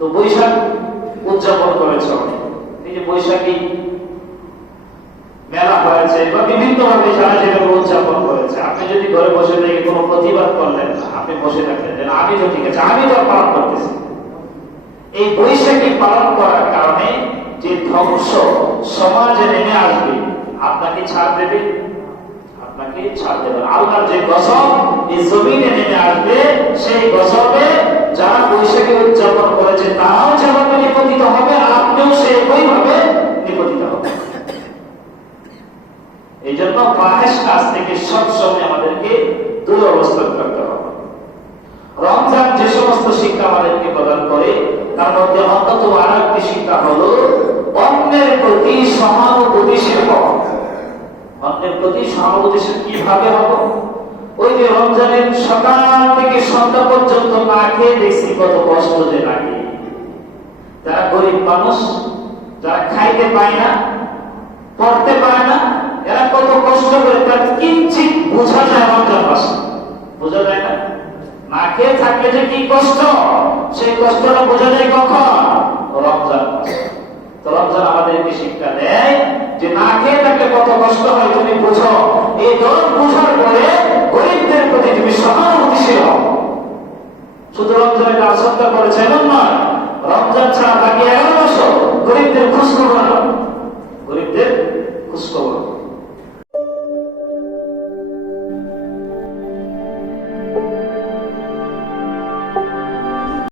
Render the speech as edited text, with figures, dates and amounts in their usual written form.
তো বৈশাখ উদযাপন করেছে অনেক। এই যে বৈশাখী মেলা হয়েছে বা বিভিন্ন ভাবে যারা যেভাবে উদযাপন করেছে, আপনি যদি ঘরে বসে থেকে কোনো প্রতিবাদ করলেন না, আপনি বসে থাকলেন যে আমি তো ঠিক আছে, আমি তো পালন করতেছি। এই বৈশাখী পালন করার কারণে যে ধ্বংস সমাজে নেমে আসবে, আপনাকে ছাড় দেবে? আপনাকে ছাড় দেবে। আল্লাহর যে গজব এই জমিনে নেমে আসবে, সেই গজবে যারা বৈশাখী উদযাপন করেছে তারাও যেভাবে নিপতিত হবে, আপনিও সেইভাবে নিপতিত হবে। এই জন্য ফাহেশ কাজ থেকে সবসময় আমাদেরকে দূর অবস্থান করতে হবে। রমজান যে সমস্ত শিক্ষা আমাদেরকে প্রদান করে তার মধ্যে অন্যতম আর একটি শিক্ষা হলো অন্যের প্রতি সহানুভূতিশীল হওয়া। অন্যের প্রতি সহানুভূতিশীল কিভাবে হব? ওই যে রমজানের সকাল থেকে সন্ধ্যা পর্যন্ত না খেয়ে দেখছি কত কষ্ট যে লাগে। যারা গরিব মানুষ, যারা খাইতে পায় না, পড়তে পারে না, এরা কত কষ্ট করে, তার কিঞ্চিত বোঝা যায় রমজান মাসে। বোঝা যায় না? না খেয়ে থাকলে যে কি কষ্ট, সেই কষ্টটা বোঝা যায় কখন? রমজান মাসে। তো রমজান আমাদেরকে শিক্ষা দেয় যে না খেয়ে থাকলে কত কষ্ট হয় তুমি বুঝো। এই দরদ বুঝার পরে গরিবদের প্রতি তুমি সহানুভূতিশীল হও। শুধু রমজানের কাজ সত্য করেছে এমন নয়, রমজান ছাড়া বাকি 11 বছর গরিবদের